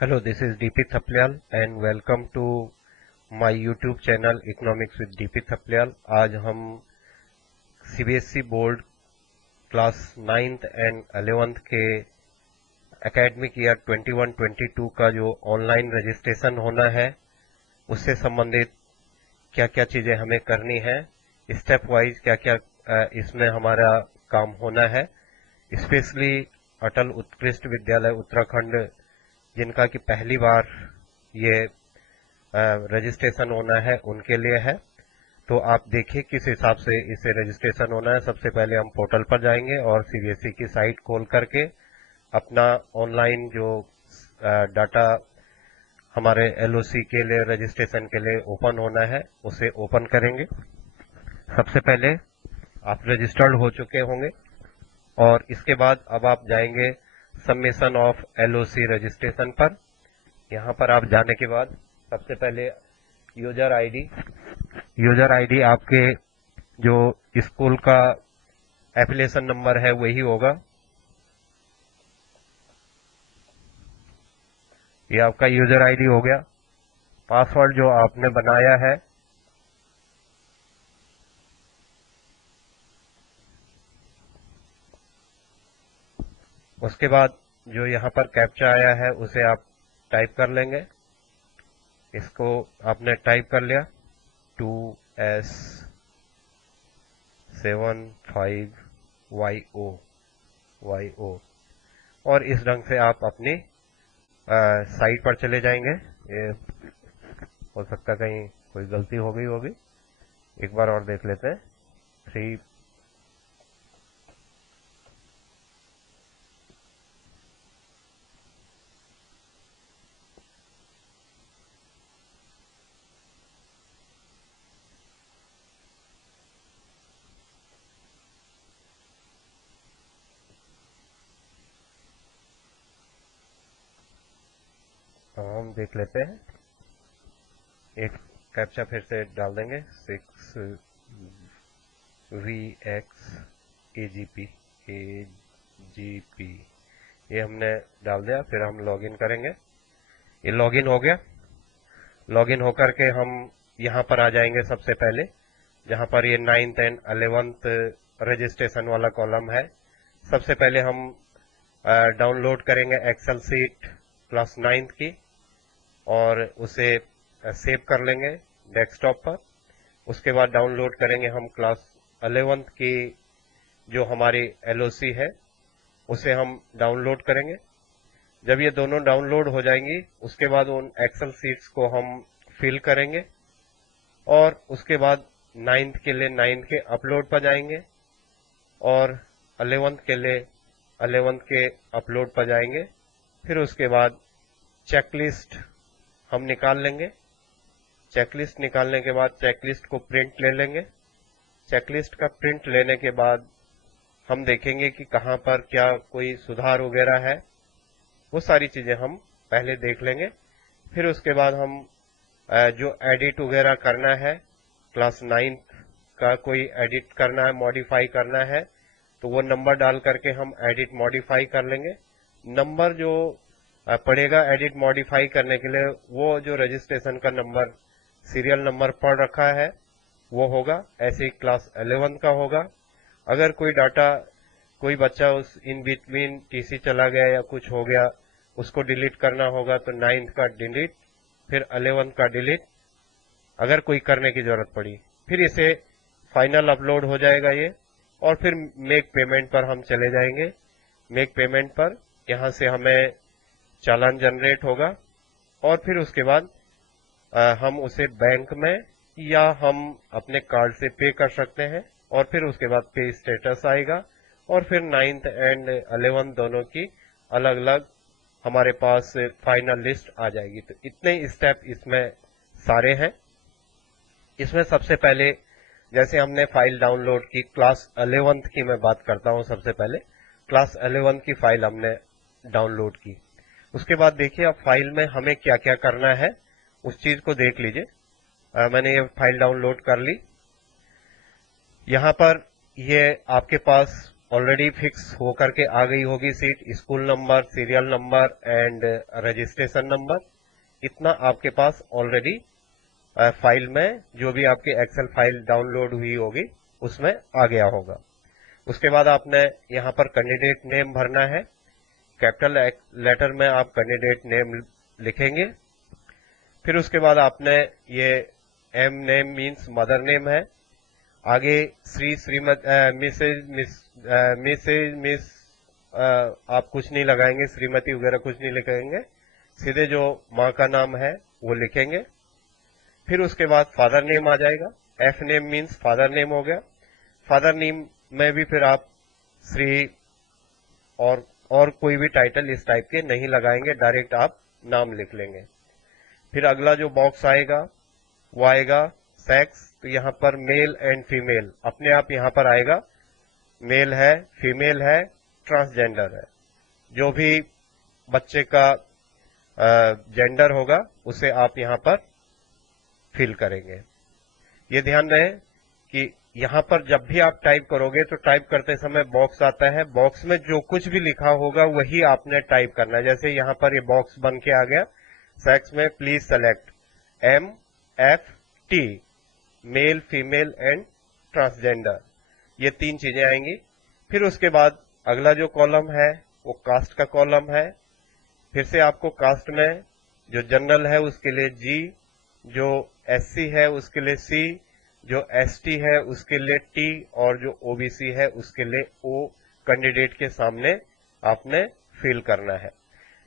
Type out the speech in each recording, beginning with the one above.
Hello, this is DP Thaplyal and welcome to my YouTube channel Economics with DP Thaplyal। आज हम CBSE board class 9th and 11th के academic year 21-22 का जो online registration होना है उससे संबंधित क्या क्या चीजें हमें करनी है, स्टेप वाइज क्या क्या इसमें हमारा काम होना है, स्पेशली अटल उत्कृष्ट विद्यालय उत्तराखंड जिनका कि पहली बार ये रजिस्ट्रेशन होना है उनके लिए है। तो आप देखिए किस हिसाब से इसे रजिस्ट्रेशन होना है। सबसे पहले हम पोर्टल पर जाएंगे और सीबीएसई की साइट खोल करके अपना ऑनलाइन जो डाटा हमारे एलओसी के लिए रजिस्ट्रेशन के लिए ओपन होना है उसे ओपन करेंगे। सबसे पहले आप रजिस्टर्ड हो चुके होंगे और इसके बाद अब आप जाएंगे सबमिशन ऑफ एलओसी रजिस्ट्रेशन पर। यहां पर आप जाने के बाद सबसे पहले यूजर आईडी आपके जो स्कूल का एफिलिएशन नंबर है वही होगा। ये आपका यूजर आईडी हो गया। पासवर्ड जो आपने बनाया है उसके बाद जो यहाँ पर कैप्चा आया है उसे आप टाइप कर लेंगे। इसको आपने टाइप कर लिया 2S75YO और इस ढंग से आप अपनी साइट पर चले जाएंगे। ये हो सकता है कहीं कोई गलती हो गई होगी, एक बार और देख लेते हैं। 3 हम देख लेते हैं। एक कैप्चा फिर से डाल देंगे 6VXAGP ये हमने डाल दिया। फिर हम लॉगिन करेंगे। ये लॉगिन हो गया। लॉगिन होकर के हम यहाँ पर आ जाएंगे सबसे पहले जहाँ पर ये 9th एंड 11th रजिस्ट्रेशन वाला कॉलम है। सबसे पहले हम डाउनलोड करेंगे एक्सेल सीट क्लास 9th की और उसे सेव कर लेंगे डेस्कटॉप पर। उसके बाद डाउनलोड करेंगे हम क्लास 11th की जो हमारी एलओसी है उसे हम डाउनलोड करेंगे। जब ये दोनों डाउनलोड हो जाएंगी उसके बाद उन एक्सेल सीट्स को हम फिल करेंगे और उसके बाद 9th के लिए 9th के अपलोड पर जाएंगे और 11th के लिए 11th के अपलोड पर जाएंगे। फिर उसके बाद चेकलिस्ट हम निकाल लेंगे। चेकलिस्ट निकालने के बाद चेकलिस्ट को प्रिंट ले लेंगे। चेकलिस्ट का प्रिंट लेने के बाद हम देखेंगे कि कहाँ पर क्या कोई सुधार वगैरह है, वो सारी चीजें हम पहले देख लेंगे। फिर उसके बाद हम जो एडिट वगैरह करना है क्लास 9th का कोई एडिट करना है, मॉडिफाई करना है तो वो नंबर डाल करके हम एडिट मॉडिफाई कर लेंगे। नंबर जो पड़ेगा एडिट मॉडिफाई करने के लिए वो जो रजिस्ट्रेशन का नंबर सीरियल नंबर पड़ रखा है वो होगा। ऐसे ही क्लास 11 का होगा। अगर कोई डाटा कोई बच्चा उस इन बिटवीन टीसी चला गया या कुछ हो गया उसको डिलीट करना होगा तो 9th का डिलीट, फिर 11 का डिलीट अगर कोई करने की जरूरत पड़ी। फिर इसे फाइनल अपलोड हो जाएगा ये और फिर मेक पेमेंट पर हम चले जाएंगे। मेक पेमेंट पर यहाँ से हमें चालान जनरेट होगा और फिर उसके बाद हम उसे बैंक में या हम अपने कार्ड से पे कर सकते हैं और फिर उसके बाद पे स्टेटस आएगा और फिर 9th एंड 11th दोनों की अलग अलग हमारे पास फाइनल लिस्ट आ जाएगी। तो इतने स्टेप इसमें सारे हैं। इसमें सबसे पहले जैसे हमने फाइल डाउनलोड की क्लास 11th की मैं बात करता हूं। सबसे पहले क्लास 11th की फाइल हमने डाउनलोड की। उसके बाद देखिए अब फाइल में हमें क्या क्या करना है उस चीज को देख लीजिए। मैंने ये फाइल डाउनलोड कर ली। यहाँ पर ये आपके पास ऑलरेडी फिक्स होकर के आ गई होगी seat, school number, serial number and registration number, इतना आपके पास ऑलरेडी फाइल में, जो भी आपकी एक्सेल फाइल डाउनलोड हुई होगी उसमें आ गया होगा। उसके बाद आपने यहाँ पर कैंडिडेट नेम भरना है। कैपिटल लेटर में आप कैंडिडेट नेम लिखेंगे। फिर उसके बाद आपने ये M name means mother name है, आगे श्री, श्रीमती, मिस आप कुछ नहीं लगाएंगे, श्रीमती वगैरह कुछ नहीं लिखेंगे, सीधे जो माँ का नाम है वो लिखेंगे। फिर उसके बाद फादर नेम आ जाएगा। F name means father name हो गया। फादर नेम में भी फिर आप श्री और कोई भी टाइटल इस टाइप के नहीं लगाएंगे, डायरेक्ट आप नाम लिख लेंगे। फिर अगला जो बॉक्स आएगा वो आएगा सेक्स, तो यहाँ पर मेल एंड फीमेल अपने आप यहाँ पर आएगा, मेल है, फीमेल है, ट्रांसजेंडर है। जो भी बच्चे का जेंडर होगा उसे आप यहाँ पर फिल करेंगे। ये ध्यान रहे कि यहाँ पर जब भी आप टाइप करोगे तो टाइप करते समय बॉक्स आता है, बॉक्स में जो कुछ भी लिखा होगा वही आपने टाइप करना है। जैसे यहाँ पर ये बॉक्स बन के आ गया, सेक्स में please select MFT, male, female and transgender, ये 3 चीजें आएंगी। फिर उसके बाद अगला जो कॉलम है वो कास्ट का कॉलम है। फिर से आपको कास्ट में जो जनरल है उसके लिए G, जो SC है उसके लिए C, जो ST है उसके लिए T और जो OBC है उसके लिए O कैंडिडेट के सामने आपने फिल करना है।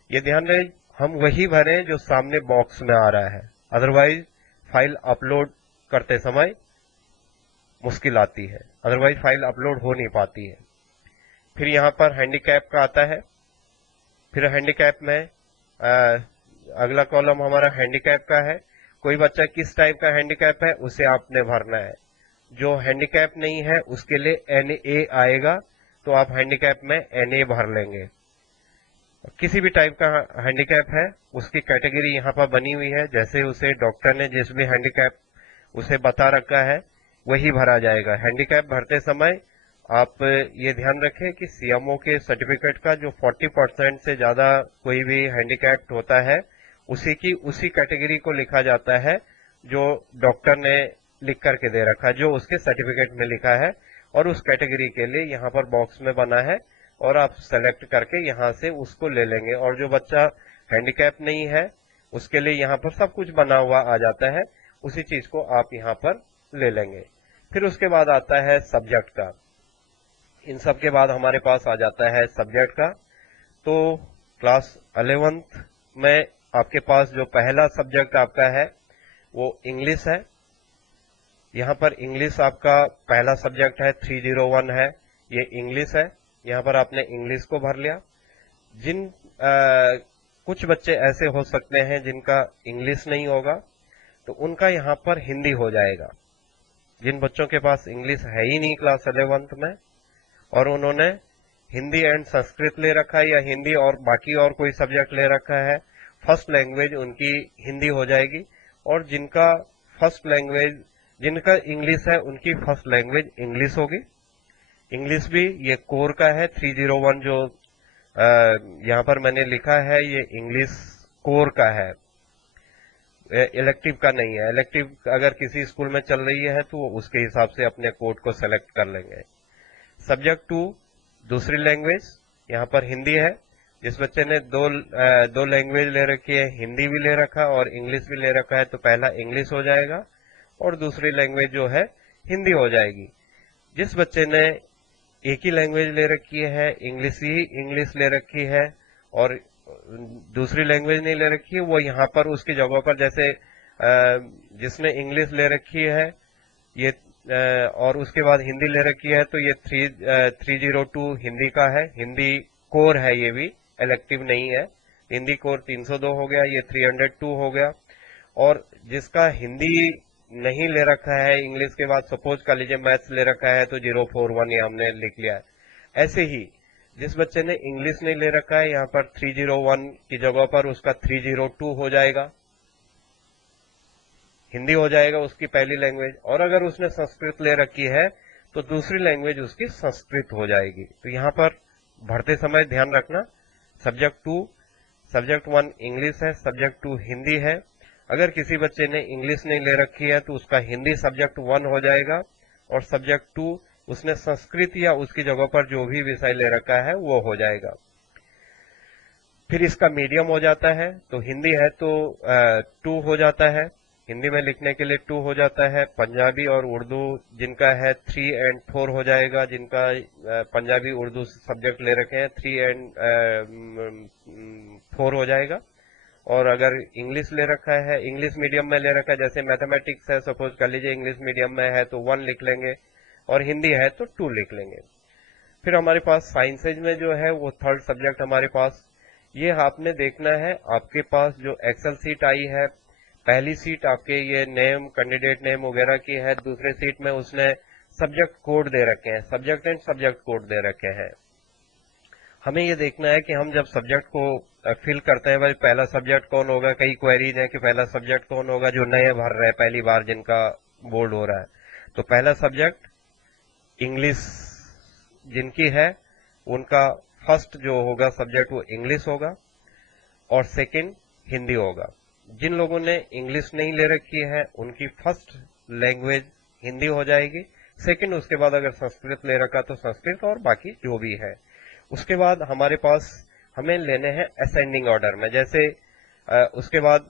ये ध्यान रहे हम वही भरें जो सामने बॉक्स में आ रहा है, अदरवाइज फाइल अपलोड करते समय मुश्किल आती है, अदरवाइज फाइल अपलोड हो नहीं पाती है। फिर यहाँ पर हैंडीकैप का आता है। फिर हैंडीकैप में अगला कॉलम हमारा हैंडीकैप का है। कोई बच्चा किस टाइप का हैंडीकैप है उसे आपने भरना है। जो हैंडीकैप नहीं है उसके लिए NA आएगा, तो आप हैंडीकैप में NA भर लेंगे। किसी भी टाइप का हैंडीकैप है उसकी कैटेगरी यहाँ पर बनी हुई है, जैसे उसे डॉक्टर ने जिस भी हैंडीकैप उसे बता रखा है वही भरा जाएगा। हैंडीकैप भरते समय आप ये ध्यान रखें कि CMO के सर्टिफिकेट का जो 40% से ज्यादा कोई भी हैंडीकैप होता है उसी कैटेगरी को लिखा जाता है जो डॉक्टर ने लिख करके दे रखा है, जो उसके सर्टिफिकेट में लिखा है, और उस कैटेगरी के लिए यहाँ पर बॉक्स में बना है और आप सेलेक्ट करके यहाँ से उसको ले लेंगे। और जो बच्चा हैंडीकैप नहीं है उसके लिए यहाँ पर सब कुछ बना हुआ आ जाता है, उसी चीज को आप यहाँ पर ले लेंगे। फिर उसके बाद आता है सब्जेक्ट का। इन सब के बाद हमारे पास आ जाता है सब्जेक्ट का। तो क्लास 11th में आपके पास जो पहला सब्जेक्ट आपका है वो इंग्लिश है। यहाँ पर इंग्लिश आपका पहला सब्जेक्ट है, 301 है, ये इंग्लिश है। यहाँ पर आपने इंग्लिश को भर लिया। कुछ बच्चे ऐसे हो सकते हैं जिनका इंग्लिश नहीं होगा, तो उनका यहाँ पर हिंदी हो जाएगा। जिन बच्चों के पास इंग्लिश है ही नहीं क्लास 11th में और उन्होंने हिंदी एंड संस्कृत ले रखा है या हिंदी और बाकी और कोई सब्जेक्ट ले रखा है, फर्स्ट लैंग्वेज उनकी हिंदी हो जाएगी। और जिनका इंग्लिश है उनकी फर्स्ट लैंग्वेज इंग्लिश होगी। इंग्लिश भी ये कोर का है, 301 जो यहाँ पर मैंने लिखा है ये इंग्लिश कोर का है, इलेक्टिव का नहीं है। इलेक्टिव अगर किसी स्कूल में चल रही है तो वो उसके हिसाब से अपने कोड को सेलेक्ट कर लेंगे। सब्जेक्ट 2 दूसरी लैंग्वेज, यहाँ पर हिंदी है। जिस बच्चे ने दो लैंग्वेज ले रखी है, हिंदी भी ले रखा और इंग्लिश भी ले रखा है, तो पहला इंग्लिश हो जाएगा और दूसरी लैंग्वेज जो है हिंदी हो जाएगी। जिस बच्चे ने एक ही लैंग्वेज ले रखी है, इंग्लिश ले रखी है और दूसरी लैंग्वेज नहीं ले रखी है, वो यहाँ पर उसकी जगह पर, जैसे जिसने इंग्लिश ले रखी है ये और उसके बाद हिंदी ले रखी है, तो ये 302 हिंदी का है, हिंदी कोर है, ये भी इलेक्टिव नहीं है। हिंदी कोर 302 हो गया, ये 302 हो गया। और जिसका हिंदी नहीं ले रखा है इंग्लिश के बाद, सपोज कर लीजिए मैथ्स ले रखा है, तो 041 ये हमने लिख लिया है। ऐसे ही जिस बच्चे ने इंग्लिश नहीं ले रखा है, यहाँ पर 301 की जगह पर उसका 302 हो जाएगा, हिंदी हो जाएगा उसकी पहली लैंग्वेज। और अगर उसने संस्कृत ले रखी है तो दूसरी लैंग्वेज उसकी संस्कृत हो जाएगी। तो यहाँ पर भरते समय ध्यान रखना, सब्जेक्ट 1 इंग्लिश है, सब्जेक्ट 2 हिंदी है। अगर किसी बच्चे ने इंग्लिश नहीं ले रखी है तो उसका हिंदी सब्जेक्ट 1 हो जाएगा, और सब्जेक्ट 2 उसने संस्कृत या उसकी जगह पर जो भी विषय ले रखा है वो हो जाएगा। फिर इसका मीडियम हो जाता है, तो हिंदी है तो 2 हो जाता है, हिंदी में लिखने के लिए 2 हो जाता है। पंजाबी और उर्दू जिनका है 3 एंड 4 हो जाएगा, जिनका पंजाबी उर्दू सब्जेक्ट ले रखे हैं 3 एंड 4 हो जाएगा। और अगर इंग्लिश ले रखा है, इंग्लिश मीडियम में ले रखा है, जैसे मैथमेटिक्स है, सपोज कर लीजिए इंग्लिश मीडियम में है तो 1 लिख लेंगे, और हिंदी है तो 2 लिख लेंगे। फिर हमारे पास साइंसेज में जो है वो थर्ड सब्जेक्ट हमारे पास, ये आपने देखना है आपके पास जो एक्सेल सीट आई है, पहली सीट आपके ये नेम, कैंडिडेट नेम वगैरह की है, दूसरे सीट में उसने सब्जेक्ट कोड दे रखे हैं, सब्जेक्ट एंड सब्जेक्ट कोड दे रखे हैं। हमें ये देखना है कि हम जब सब्जेक्ट को फिल करते हैं, भाई पहला सब्जेक्ट कौन होगा, कई क्वेरीज है कि पहला सब्जेक्ट कौन होगा, जो नए भर रहे हैं पहली बार जिनका बोर्ड हो रहा है, तो पहला सब्जेक्ट इंग्लिश जिनकी है उनका फर्स्ट जो होगा सब्जेक्ट वो इंग्लिश होगा, और सेकंड हिंदी होगा। जिन लोगों ने इंग्लिश नहीं ले रखी है उनकी फर्स्ट लैंग्वेज हिंदी हो जाएगी, सेकंड उसके बाद अगर संस्कृत ले रखा तो संस्कृत, और बाकी जो भी है। उसके बाद हमारे पास हमें लेने हैं असेंडिंग ऑर्डर में, जैसे उसके बाद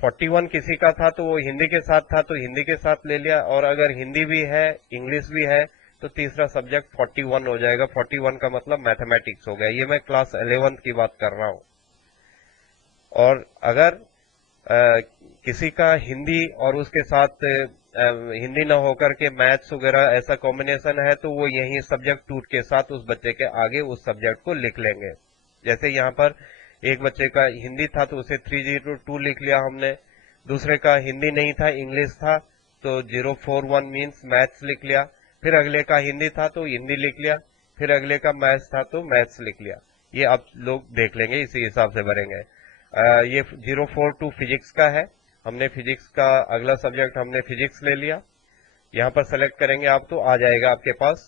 41 किसी का था तो वो हिंदी के साथ था तो हिंदी के साथ ले लिया, और अगर हिंदी भी है इंग्लिश भी है तो तीसरा सब्जेक्ट 41 हो जाएगा। 41 का मतलब मैथमेटिक्स हो गया। ये मैं क्लास 11th की बात कर रहा हूं। और अगर किसी का हिंदी और उसके साथ हिंदी ना होकर के मैथ्स वगैरह ऐसा कॉम्बिनेशन है तो वो यही सब्जेक्ट 2 के साथ उस बच्चे के आगे उस सब्जेक्ट को लिख लेंगे। जैसे यहाँ पर एक बच्चे का हिंदी था तो उसे 302 लिख लिया हमने, दूसरे का हिंदी नहीं था इंग्लिश था तो 041 मीन्स मैथ्स लिख लिया, फिर अगले का हिंदी था तो हिंदी लिख लिया, फिर अगले का मैथ्स था तो मैथ्स लिख लिया। ये आप लोग देख लेंगे, इसी हिसाब से भरेंगे। ये 042 फिजिक्स का है, हमने फिजिक्स का अगला सब्जेक्ट हमने फिजिक्स ले लिया, यहाँ पर सेलेक्ट करेंगे आप तो आ जाएगा आपके पास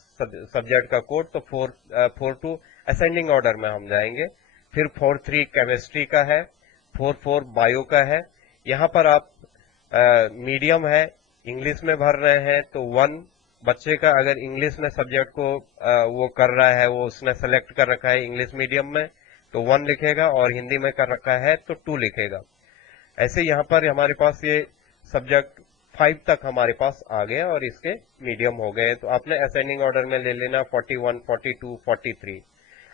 सब्जेक्ट का कोड। तो 42 असेंडिंग ऑर्डर में हम जाएंगे। फिर 43 केमिस्ट्री का है, 44 बायो का है। यहाँ पर आप मीडियम है इंग्लिश में भर रहे हैं तो 1 बच्चे का अगर इंग्लिश में सब्जेक्ट को वो कर रहा है, वो उसने सेलेक्ट कर रखा है इंग्लिश मीडियम में तो 1 लिखेगा, और हिंदी में कर रखा है तो 2 लिखेगा। ऐसे यहाँ पर हमारे पास ये सब्जेक्ट 5 तक हमारे पास आ गया और इसके मीडियम हो गए। तो आपने असेंडिंग ऑर्डर में ले लेना 41, 42, 43।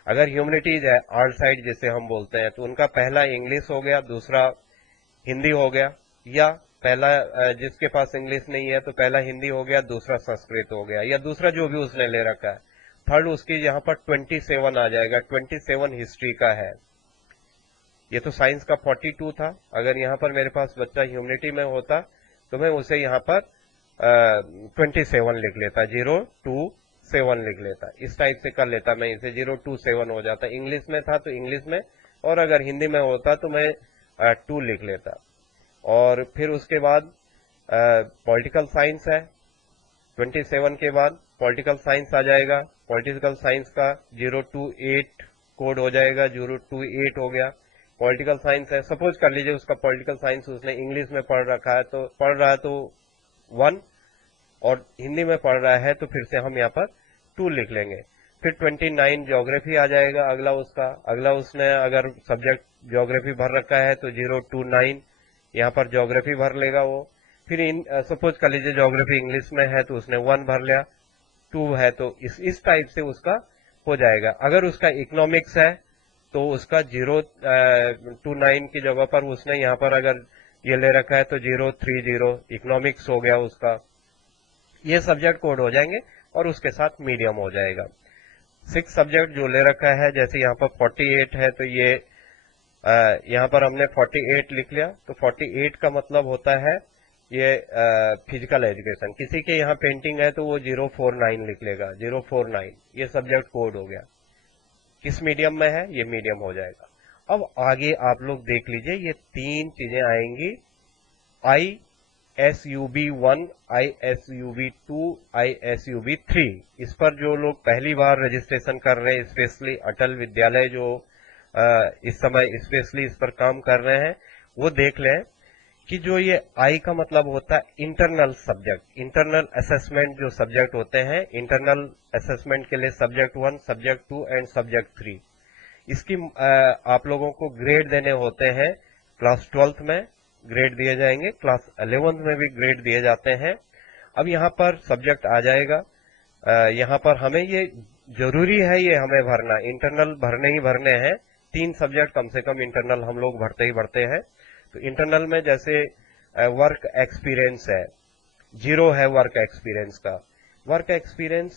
अगर ह्यूमैनिटीज है, आर्ट साइड जिसे हम बोलते हैं, तो उनका पहला इंग्लिश हो गया, दूसरा हिंदी हो गया, या पहला जिसके पास इंग्लिश नहीं है तो पहला हिंदी हो गया, दूसरा संस्कृत हो गया, या दूसरा जो भी उसने ले रखा है। थर्ड उसकी यहाँ पर 27 आ जाएगा, 27 हिस्ट्री का है। ये तो साइंस का 42 था, अगर यहाँ पर मेरे पास बच्चा ह्यूमैनिटी में होता तो मैं उसे यहाँ पर 27 लिख लेता, 027 लिख लेता, इस टाइप से कर लेता मैं इसे, 027 हो जाता। इंग्लिश में था तो इंग्लिश में, और अगर हिंदी में होता तो मैं 2 लिख लेता। और फिर उसके बाद पॉलिटिकल साइंस है, 27 के बाद पॉलिटिकल साइंस आ जाएगा। पॉलिटिकल साइंस का 028 कोड हो जाएगा, 028 हो गया। पॉलिटिकल साइंस है, सपोज कर लीजिए उसका पॉलिटिकल साइंस उसने इंग्लिश में पढ़ रखा है तो पढ़ रहा है तो 1, और हिंदी में पढ़ रहा है तो फिर से हम यहाँ पर 2 लिख लेंगे। फिर 29 ज्योग्राफी आ जाएगा अगला उसका, अगला उसने अगर सब्जेक्ट ज्योग्राफी भर रखा है तो 029 यहाँ पर ज्योग्राफी भर लेगा वो। फिर सपोज कर लीजिए ज्योग्राफी इंग्लिश में है तो उसने 1 भर लिया, 2 है तो इस टाइप से उसका हो जाएगा। अगर उसका इकोनॉमिक्स है तो उसका 029 की जगह पर उसने यहाँ पर अगर ये ले रखा है तो 030 इकोनॉमिक्स हो गया उसका। ये सब्जेक्ट कोड हो जाएंगे और उसके साथ मीडियम हो जाएगा। 6 सब्जेक्ट जो ले रखा है, जैसे यहाँ पर 48 है तो ये यहाँ पर हमने 48 लिख लिया, तो 48 का मतलब होता है ये फिजिकल एजुकेशन। किसी के यहाँ पेंटिंग है तो वो 049 लिख लेगा, 049 ये सब्जेक्ट कोड हो गया। किस मीडियम में है, ये मीडियम हो जाएगा। अब आगे आप लोग देख लीजिए, ये 3 चीजें आएंगी, आई ISUB1, ISUB2, ISUB3, इस पर जो लोग पहली बार रजिस्ट्रेशन कर रहे हैं, स्पेशली अटल विद्यालय जो इस समय स्पेशली इस पर काम कर रहे हैं, वो देख लें कि जो ये आई का मतलब होता है इंटरनल सब्जेक्ट, इंटरनल असेसमेंट जो सब्जेक्ट होते हैं, इंटरनल असेसमेंट के लिए सब्जेक्ट 1, सब्जेक्ट 2 एंड सब्जेक्ट 3, इसकी आप लोगों को ग्रेड देने होते हैं। क्लास 12th में ग्रेड दिए जाएंगे, क्लास 11th में भी ग्रेड दिए जाते हैं। अब यहाँ पर सब्जेक्ट आ जाएगा, यहाँ पर हमें ये जरूरी है, ये हमें भरना, इंटरनल भरने ही भरने हैं। 3 सब्जेक्ट कम से कम इंटरनल हम लोग भरते ही भरते हैं। तो इंटरनल में जैसे वर्क एक्सपीरियंस है, 0 है वर्क एक्सपीरियंस का। वर्क एक्सपीरियंस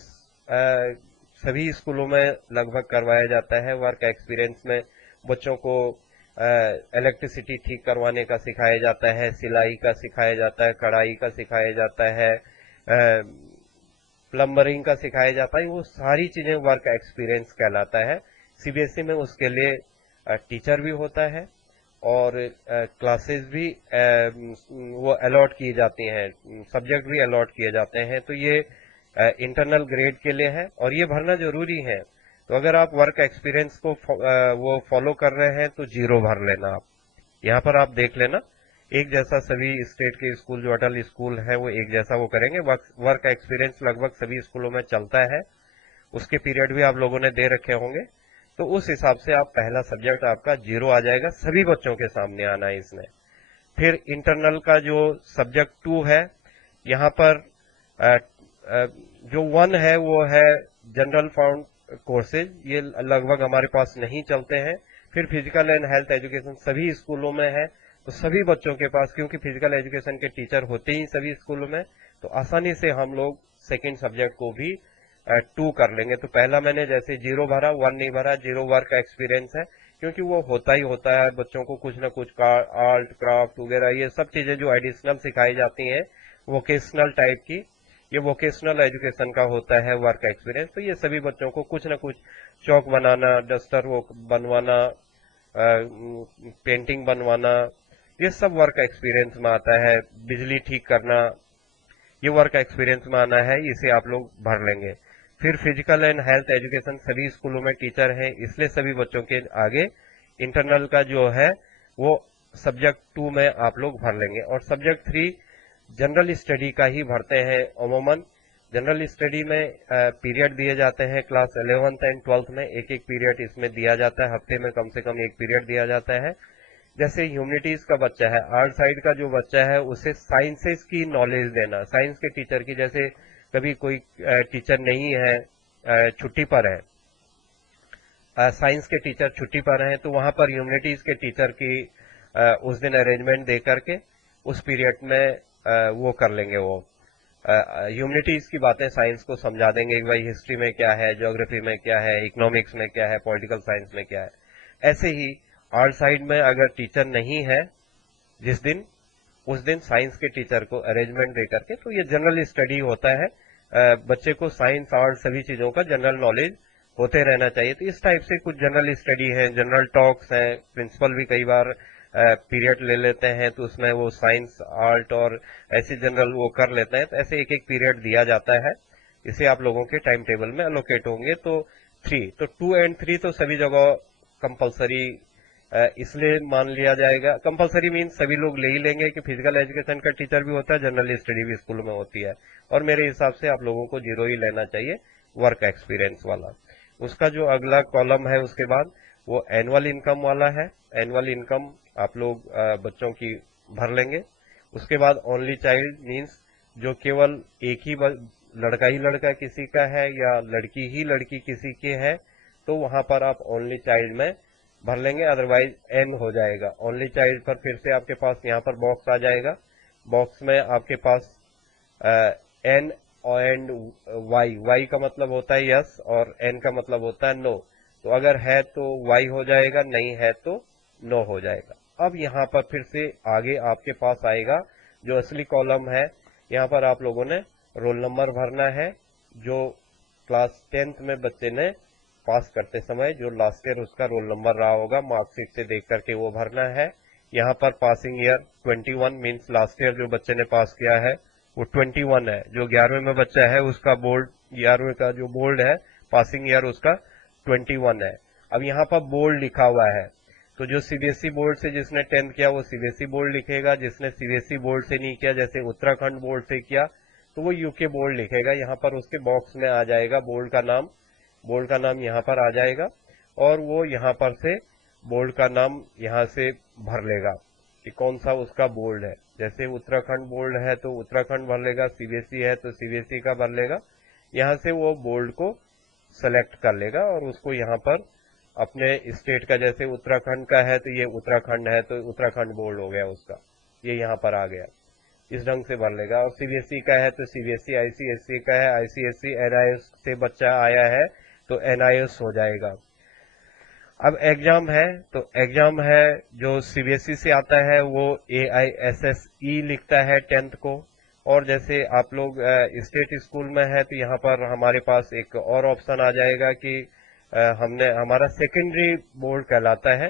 सभी स्कूलों में लगभग करवाया जाता है। वर्क एक्सपीरियंस में बच्चों को इलेक्ट्रिसिटी ठीक करवाने का सिखाया जाता है, सिलाई का सिखाया जाता है, कढ़ाई का सिखाया जाता है, प्लम्बरिंग का सिखाया जाता है। वो सारी चीजें वर्क एक्सपीरियंस कहलाता है। सीबीएसई में उसके लिए टीचर भी होता है और क्लासेस भी वो अलॉट की जाती हैं, सब्जेक्ट भी अलॉट किए जाते हैं। तो ये इंटरनल ग्रेड के लिए है और ये भरना जरूरी है। तो अगर आप वर्क एक्सपीरियंस को वो फॉलो कर रहे हैं तो 0 भर लेना। आप यहाँ पर आप देख लेना, एक जैसा सभी स्टेट के स्कूल जो अटल स्कूल है वो एक जैसा वो करेंगे। वर्क एक्सपीरियंस लगभग सभी स्कूलों में चलता है, उसके पीरियड भी आप लोगों ने दे रखे होंगे। तो उस हिसाब से आप पहला सब्जेक्ट आपका 0 आ जाएगा, सभी बच्चों के सामने आना है इसने। फिर इंटरनल का जो सब्जेक्ट 2 है, यहाँ पर जो 1 है वो है जनरल फाउंड कोर्सेज, ये लगभग हमारे पास नहीं चलते हैं। फिर फिजिकल एंड हेल्थ एजुकेशन सभी स्कूलों में है, तो सभी बच्चों के पास, क्योंकि फिजिकल एजुकेशन के टीचर होते ही सभी स्कूलों में, तो आसानी से हम लोग सेकेंड सब्जेक्ट को भी 2 कर लेंगे। तो पहला मैंने जैसे 0 भरा, 1 नहीं भरा, 0 वर्क एक्सपीरियंस है, क्योंकि वो होता ही होता है। बच्चों को कुछ ना कुछ आर्ट क्राफ्ट वगैरह ये सब चीजें जो एडिशनल सिखाई जाती हैं, वोकेशनल टाइप की, ये वोकेशनल एजुकेशन का होता है वर्क एक्सपीरियंस। तो ये सभी बच्चों को कुछ ना कुछ चौक बनाना, डस्टर वो बनवाना, पेंटिंग बनवाना, ये सब वर्क एक्सपीरियंस में आता है। बिजली ठीक करना, ये वर्क एक्सपीरियंस में आना है, इसे आप लोग भर लेंगे। फिर फिजिकल एंड हेल्थ एजुकेशन सभी स्कूलों में टीचर हैं, इसलिए सभी बच्चों के आगे इंटरनल का जो है वो सब्जेक्ट 2 में आप लोग भर लेंगे। और सब्जेक्ट 3 जनरल स्टडी का ही भरते हैं। अमूमन जनरल स्टडी में पीरियड दिए जाते हैं, क्लास 11th एंड 12th में एक एक पीरियड इसमें दिया जाता है, हफ्ते में कम से कम एक पीरियड दिया जाता है। जैसे ह्यूमैनिटीज का बच्चा है, आर्ट साइड का जो बच्चा है, उसे साइंसेस की नॉलेज देना, साइंस के टीचर की, जैसे कभी कोई टीचर नहीं है, छुट्टी पर है, साइंस के टीचर छुट्टी पर हैं, तो वहां पर ह्यूमैनिटीज के टीचर की उस दिन अरेंजमेंट दे करके उस पीरियड में वो कर लेंगे। वो ह्यूमैनिटीज की बातें साइंस को समझा देंगे कि भाई हिस्ट्री में क्या है, ज्योग्राफी में क्या है, इकोनॉमिक्स में क्या है, पॉलिटिकल साइंस में क्या है। ऐसे ही आर्ट साइड में अगर टीचर नहीं है जिस दिन, उस दिन साइंस के टीचर को अरेंजमेंट दे करके, तो ये जनरल स्टडी होता है। बच्चे को साइंस आर्ट सभी चीजों का जनरल नॉलेज होते रहना चाहिए। तो इस टाइप से कुछ जनरल स्टडी है, जनरल टॉक्स हैं, प्रिंसिपल भी कई बार पीरियड ले लेते हैं, तो उसमें वो साइंस आर्ट और ऐसे जनरल वो कर लेते हैं। तो ऐसे एक एक पीरियड दिया जाता है, इसे आप लोगों के टाइम टेबल में अलोकेट होंगे। तो 3, तो 2 एंड 3 तो सभी जगह कंपलसरी इसलिए मान लिया जाएगा। कंपलसरी मीन सभी लोग ले ही लेंगे कि फिजिकल एजुकेशन का टीचर भी होता है, जनरल स्टडी भी स्कूल में होती है, और मेरे हिसाब से आप लोगों को 0 ही लेना चाहिए वर्क एक्सपीरियंस वाला। उसका जो अगला कॉलम है उसके बाद वो एनुअल इनकम वाला है। एनुअल इनकम आप लोग बच्चों की भर लेंगे। उसके बाद ओनली चाइल्ड मीन्स जो केवल एक ही लड़का ही लड़का किसी का है या लड़की ही लड़की किसी की है, तो वहां पर आप ओनली चाइल्ड में भर लेंगे, अदरवाइज एन हो जाएगा। ओनली चाइल्ड पर फिर से आपके पास यहाँ पर बॉक्स आ जाएगा, बॉक्स में आपके पास एन एंड वाई, वाई का मतलब होता है यस और एन का मतलब होता है नो। तो अगर है तो वाई हो जाएगा, नहीं है तो नो हो जाएगा। अब यहाँ पर फिर से आगे आपके पास आएगा जो असली कॉलम है, यहाँ पर आप लोगों ने रोल नंबर भरना है, जो क्लास 10th में बच्चे ने पास करते समय जो लास्ट ईयर उसका रोल नंबर रहा होगा, मार्कशीट से देख करके वो भरना है। यहाँ पर passing year 21 means last year जो बच्चे ने पास किया है वो 21 है। जो 11वीं में बच्चा है उसका बोर्ड 11वीं का जो बोर्ड है पासिंग ईयर उसका 21 है। अब यहाँ पर बोर्ड लिखा हुआ है तो जो सीबीएसई बोर्ड से जिसने 10th किया वो सीबीएसई बोर्ड लिखेगा, जिसने सीबीएसई बोर्ड से नहीं किया जैसे उत्तराखंड बोर्ड से किया तो वो यूके बोर्ड लिखेगा। यहाँ पर उसके बॉक्स में आ जाएगा बोर्ड का नाम यहाँ पर आ जाएगा और वो यहाँ पर से बोर्ड का नाम यहाँ से भर लेगा कि कौन सा उसका बोर्ड है। जैसे उत्तराखंड बोर्ड है तो उत्तराखंड भर लेगा, सीबीएसई है तो सीबीएसई का भर लेगा। यहाँ से वो बोर्ड को सेलेक्ट कर लेगा और उसको यहाँ पर अपने स्टेट का, जैसे उत्तराखंड का है तो ये उत्तराखंड है तो उत्तराखंड बोर्ड हो गया उसका, ये यहाँ पर आ गया, इस ढंग से भर लेगा। और सीबीएसई का है तो सीबीएसई, आईसीएसई का है आईसीएसई, एनआईएस से बच्चा आया है तो एनआईएस हो जाएगा। अब एग्जाम है तो एग्जाम है जो सीबीएसई से आता है वो AISSE लिखता है 10th को। और जैसे आप लोग स्टेट स्कूल में है तो यहाँ पर हमारे पास एक और ऑप्शन आ जाएगा कि हमारा सेकेंडरी बोर्ड कहलाता है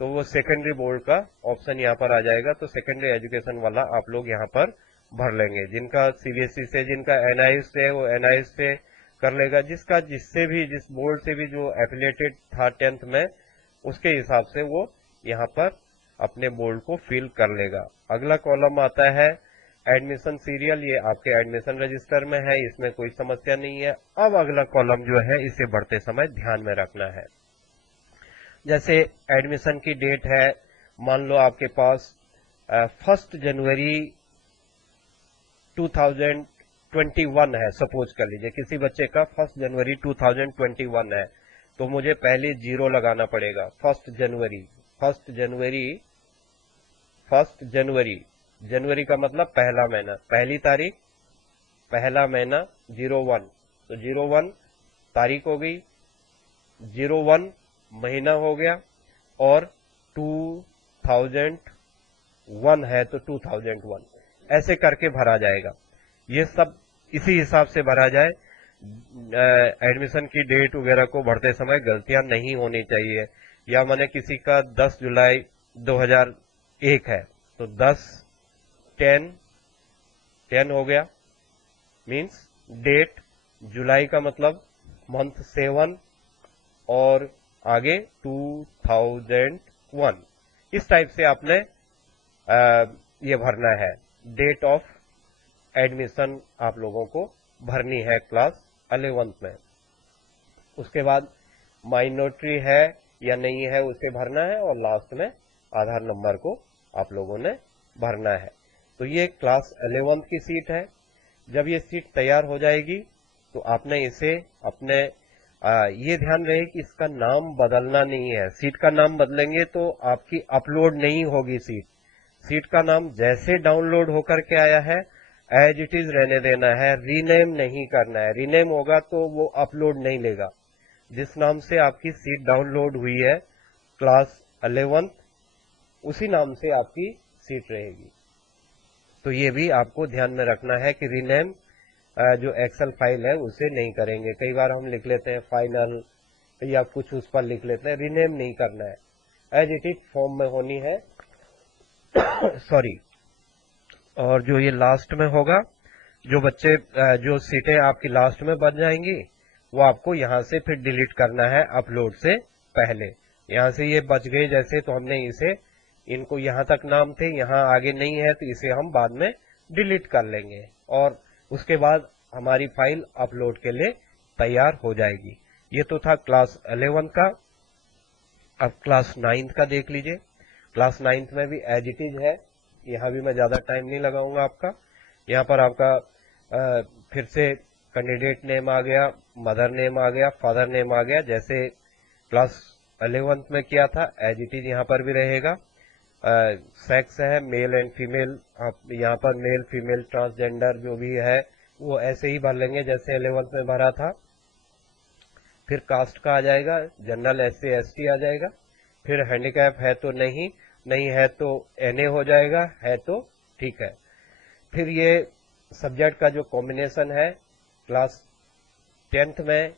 तो वो सेकेंडरी बोर्ड का ऑप्शन यहाँ पर आ जाएगा। तो सेकेंडरी एजुकेशन वाला आप लोग यहाँ पर भर लेंगे। जिनका सीबीएसई से, जिनका एनआईएस से वो एनआईएस से कर लेगा, जिसका जिस बोर्ड से भी जो एफिलिएटेड था 10th में उसके हिसाब से वो यहाँ पर अपने बोर्ड को फिल कर लेगा। अगला कॉलम आता है एडमिशन सीरियल, ये आपके एडमिशन रजिस्टर में है, इसमें कोई समस्या नहीं है। अब अगला कॉलम जो है इसे बढ़ते समय ध्यान में रखना है। जैसे एडमिशन की डेट है, मान लो आपके पास 1 जनवरी 2021 है, सपोज कर लीजिए किसी बच्चे का 1 जनवरी 2021 है तो मुझे पहले 0 लगाना पड़ेगा। 1 जनवरी जनवरी का मतलब पहला महीना, पहली तारीख, पहला महीना 01, तो 01 तारीख हो गई, 01 महीना हो गया और 2001 है तो 2001 ऐसे करके भरा जाएगा। ये सब इसी हिसाब से भरा जाए। एडमिशन की डेट वगैरह को भरते समय गलतियां नहीं होनी चाहिए। या माने किसी का 10 जुलाई 2001 है तो 10 हो गया, मींस डेट, जुलाई का मतलब मंथ 7 और आगे 2001, इस टाइप से आपने ये भरना है। डेट ऑफ एडमिशन आप लोगों को भरनी है क्लास 11th में। उसके बाद माइनॉरिटी है या नहीं है उसे भरना है और लास्ट में आधार नंबर को आप लोगों ने भरना है। तो ये क्लास 11th की सीट है। जब ये सीट तैयार हो जाएगी तो आपने इसे अपने ये ध्यान रहे कि इसका नाम बदलना नहीं है। सीट का नाम बदलेंगे तो आपकी अपलोड नहीं होगी सीट का नाम जैसे डाउनलोड होकर के आया है एज इट इज रहने देना है, रीनेम नहीं करना है। रीनेम होगा तो वो अपलोड नहीं लेगा। जिस नाम से आपकी सीट डाउनलोड हुई है क्लास 11th, उसी नाम से आपकी सीट रहेगी। तो ये भी आपको ध्यान में रखना है कि रीनेम जो एक्सेल फाइल है उसे नहीं करेंगे। कई बार हम लिख लेते हैं फाइनल या कुछ उस पर लिख लेते हैं, रीनेम नहीं करना है, एज इट इज फॉर्म में होनी है। सॉरी। और जो ये लास्ट में होगा, जो बच्चे जो सीटें आपकी लास्ट में बच जाएंगी वो आपको यहाँ से फिर डिलीट करना है अपलोड से पहले। यहाँ से ये बच गए जैसे तो हमने इनको यहाँ तक नाम थे, यहाँ आगे नहीं है तो इसे हम बाद में डिलीट कर लेंगे और उसके बाद हमारी फाइल अपलोड के लिए तैयार हो जाएगी। ये तो था क्लास 11 का। अब क्लास 9 का देख लीजिए। क्लास 9 में भी एज इट इज है, यहाँ भी मैं ज्यादा टाइम नहीं लगाऊंगा आपका। यहाँ पर आपका फिर से कैंडिडेट नेम आ गया, मदर नेम आ गया, फादर नेम आ गया, जैसे क्लास 11 में किया था एज इट इज यहाँ पर भी रहेगा। सेक्स है मेल एंड फीमेल, आप यहाँ पर मेल फीमेल ट्रांसजेंडर जो भी है वो ऐसे ही भर लेंगे जैसे 11 में भरा था। फिर कास्ट का आ जाएगा, जनरल SC ST आ जाएगा। फिर हैंडीकैप है तो नहीं, नहीं है तो NA हो जाएगा, है तो ठीक है। फिर ये सब्जेक्ट का जो कॉम्बिनेशन है, क्लास 10th में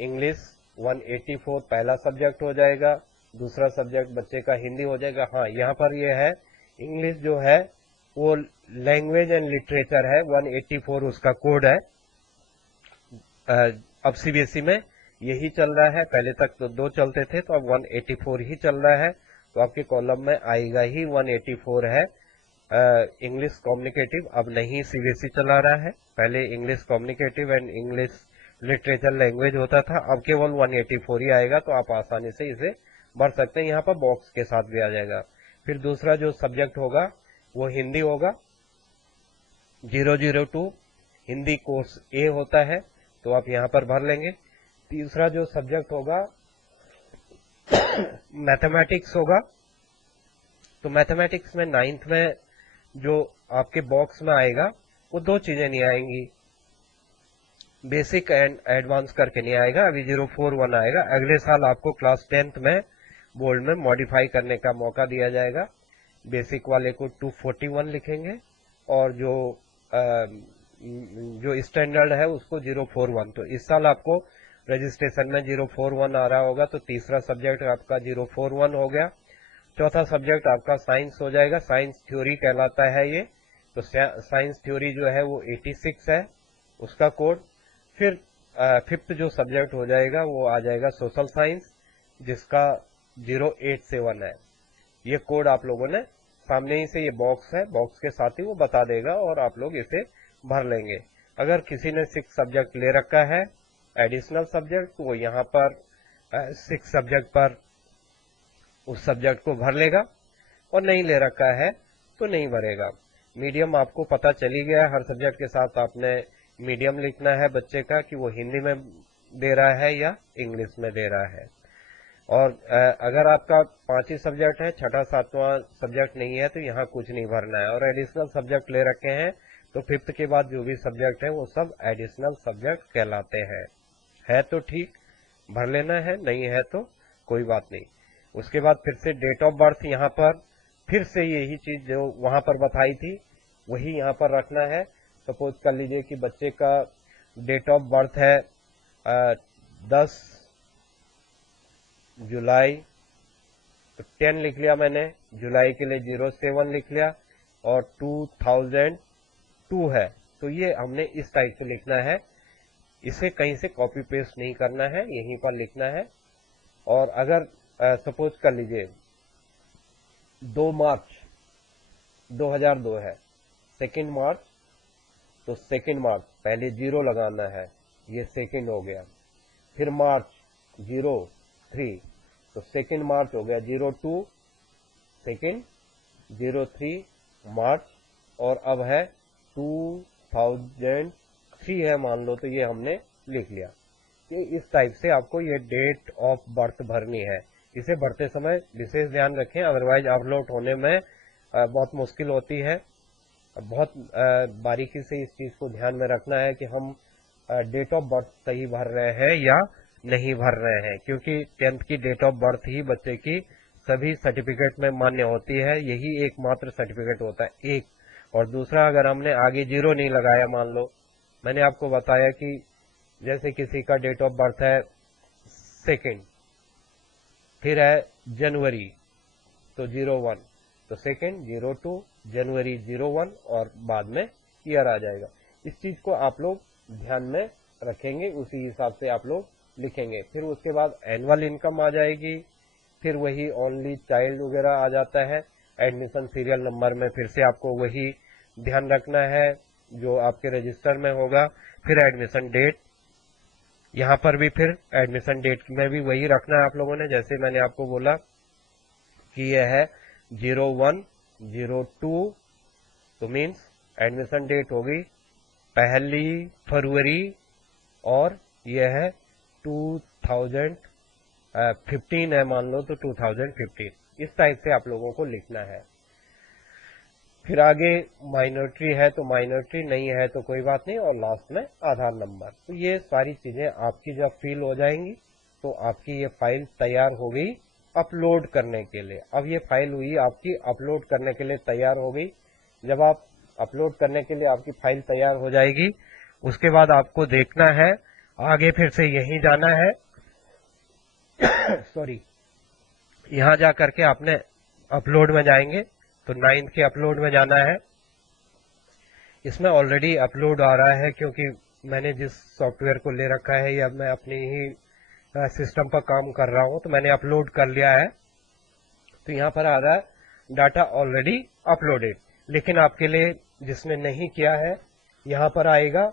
इंग्लिश 184 पहला सब्जेक्ट हो जाएगा, दूसरा सब्जेक्ट बच्चे का हिंदी हो जाएगा। हाँ, यहाँ पर ये है इंग्लिश जो है वो लैंग्वेज एंड लिटरेचर है, 184 उसका कोड है। अब सीबीएसई में यही चल रहा है, पहले तक तो 2 चलते थे, तो अब 184 ही चल रहा है। तो आपके कॉलम में आएगा ही 184 है इंग्लिश कम्युनिकेटिव। अब नहीं सीबीएसई चला रहा है, पहले English communicative and English literature language होता था, अब केवल 184 ही आएगा। तो आप आसानी से इसे भर सकते हैं, यहाँ पर बॉक्स के साथ भी आ जाएगा। फिर दूसरा जो सब्जेक्ट होगा वो हिंदी होगा, 002 हिंदी कोर्स ए होता है, तो आप यहाँ पर भर लेंगे। तीसरा जो सब्जेक्ट होगा मैथमेटिक्स होगा, तो मैथमेटिक्स में 9th में जो आपके बॉक्स में आएगा वो 2 चीजें नहीं आएंगी, बेसिक एंड एडवांस करके नहीं आएगा, अभी 041 आएगा। अगले साल आपको क्लास 10th में बोर्ड में मॉडिफाई करने का मौका दिया जाएगा। बेसिक वाले को 241 लिखेंगे और जो स्टैंडर्ड है उसको 041। तो इस साल आपको रजिस्ट्रेशन में 041 आ रहा होगा, तो तीसरा सब्जेक्ट आपका 041 हो गया। चौथा सब्जेक्ट आपका साइंस हो जाएगा, साइंस थ्योरी कहलाता है ये। तो साइंस थ्योरी जो है वो 86 है उसका कोड। फिर 5th जो सब्जेक्ट हो जाएगा वो आ जाएगा सोशल साइंस, जिसका 087 है। ये कोड आप लोगों ने सामने ही से, ये बॉक्स है, बॉक्स के साथ ही वो बता देगा और आप लोग इसे भर लेंगे। अगर किसी ने 6 सब्जेक्ट ले रखा है एडिशनल सब्जेक्ट, तो वो यहाँ पर 6 सब्जेक्ट पर उस सब्जेक्ट को भर लेगा, और नहीं ले रखा है तो नहीं भरेगा। मीडियम आपको पता चली गया, हर सब्जेक्ट के साथ आपने मीडियम लिखना है बच्चे का, कि वो हिंदी में दे रहा है या इंग्लिश में दे रहा है। और अगर आपका 5 ही सब्जेक्ट है, 6ठा 7वां सब्जेक्ट नहीं है, तो यहाँ कुछ नहीं भरना है। और एडिशनल सब्जेक्ट ले रखे हैं तो 5th के बाद जो भी सब्जेक्ट है वो सब एडिशनल सब्जेक्ट कहलाते हैं। है तो ठीक, भर लेना है, नहीं है तो कोई बात नहीं। उसके बाद फिर से डेट ऑफ बर्थ, यहाँ पर फिर से यही चीज जो वहां पर बताई थी वही यहाँ पर रखना है। सपोज कर लीजिए कि बच्चे का डेट ऑफ बर्थ है 10 जुलाई, तो 10 लिख लिया मैंने, जुलाई के लिए 07 लिख लिया, और 2002 है, तो ये हमने इस टाइप से लिखना है। इसे कहीं से कॉपी पेस्ट नहीं करना है, यहीं पर लिखना है। और अगर सपोज कर लीजिए 2 मार्च 2002 है, 2 मार्च, तो 2 मार्च पहले 0 लगाना है, ये 2 हो गया। फिर मार्च 03, तो 2 मार्च हो गया, 02 2 03 मार्च, और अब है 2003 है मान लो, तो ये हमने लिख लिया। ये इस टाइप से आपको ये डेट ऑफ बर्थ भरनी है। इसे भरते समय विशेष ध्यान रखें, अदरवाइज अपलोड होने में बहुत मुश्किल होती है। बहुत बारीकी से इस चीज को ध्यान में रखना है कि हम डेट ऑफ बर्थ सही भर रहे हैं या नहीं भर रहे हैं, क्योंकि 10th की डेट ऑफ बर्थ ही बच्चे की सभी सर्टिफिकेट में मान्य होती है, यही एकमात्र सर्टिफिकेट होता है एक। और दूसरा, अगर हमने आगे 0 नहीं लगाया, मान लो मैंने आपको बताया कि जैसे किसी का डेट ऑफ बर्थ है 2, फिर है जनवरी, तो 01, तो 2, 02, जनवरी 01, और बाद में ईयर आ जाएगा। इस चीज को आप लोग ध्यान में रखेंगे, उसी हिसाब से आप लोग लिखेंगे। फिर उसके बाद एनुअल इनकम आ जाएगी, फिर वही ओनली चाइल्ड वगैरह आ जाता है। एडमिशन सीरियल नंबर में फिर से आपको वही ध्यान रखना है जो आपके रजिस्टर में होगा। फिर एडमिशन डेट, यहाँ पर भी फिर एडमिशन डेट में भी वही रखना है आप लोगों ने, जैसे मैंने आपको बोला कि यह है 0102, तो मीन्स एडमिशन डेट होगी 1 फरवरी, और यह है 2015 है मान लो, तो 2015। इस टाइप से आप लोगों को लिखना है। फिर आगे माइनॉरिटी है तो माइनॉरिटी, नहीं है तो कोई बात नहीं, और लास्ट में आधार नंबर। तो ये सारी चीजें आपकी जब फिल हो जाएंगी तो आपकी ये फाइल तैयार हो गई अपलोड करने के लिए। अब ये फाइल हुई आपकी अपलोड करने के लिए तैयार हो गई। जब आप अपलोड करने के लिए आपकी फाइल तैयार हो जाएगी, उसके बाद आपको देखना है आगे, फिर से यहीं जाना है सॉरी, यहाँ जा करके आपने अपलोड में जाएंगे, तो 9th के अपलोड में जाना है। इसमें ऑलरेडी अपलोड आ रहा है क्योंकि मैंने जिस सॉफ्टवेयर को ले रखा है या मैं अपनी ही सिस्टम पर काम कर रहा हूं, तो मैंने अपलोड कर लिया है। तो यहाँ पर आ रहा है डाटा ऑलरेडी अपलोडेड। लेकिन आपके लिए जिसने नहीं किया है, यहाँ पर आएगा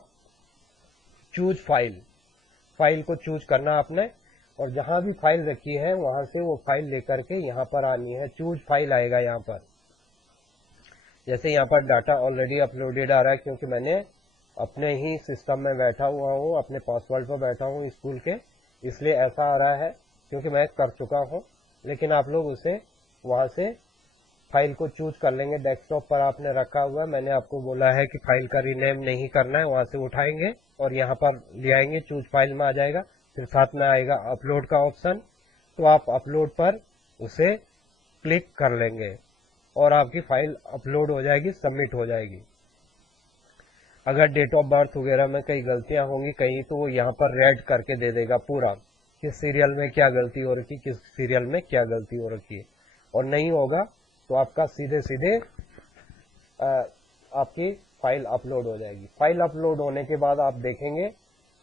चूज फाइल। फाइल को चूज करना आपने, और जहां भी फाइल रखी है वहां से वो फाइल लेकर के यहाँ पर आनी है। चूज फाइल आएगा यहाँ पर। जैसे यहाँ पर डाटा ऑलरेडी अपलोडेड आ रहा है क्योंकि मैंने अपने ही सिस्टम में बैठा हुआ हूँ, अपने पासवर्ड पर बैठा हूँ स्कूल के, इसलिए ऐसा आ रहा है क्योंकि मैं कर चुका हूँ। लेकिन आप लोग उसे वहां से फाइल को चूज कर लेंगे। डेस्कटॉप पर आपने रखा हुआ है, मैंने आपको बोला है कि फाइल का रीनेम नहीं करना है, वहां से उठाएंगे और यहाँ पर ले आएंगे, चूज फाइल में आ जाएगा। फिर साथ में आएगा अपलोड का ऑप्शन, तो आप अपलोड पर उसे क्लिक कर लेंगे और आपकी फाइल अपलोड हो जाएगी, सबमिट हो जाएगी। अगर डेट ऑफ बर्थ वगैरह में कई गलतियां होंगी कहीं, तो वो यहाँ पर रेड करके दे देगा पूरा, किस सीरियल में क्या गलती हो रखी, किस सीरियल में क्या गलती हो रखी है। और नहीं होगा तो आपका सीधे सीधे आपकी फाइल अपलोड हो जाएगी। फाइल अपलोड होने के बाद आप देखेंगे,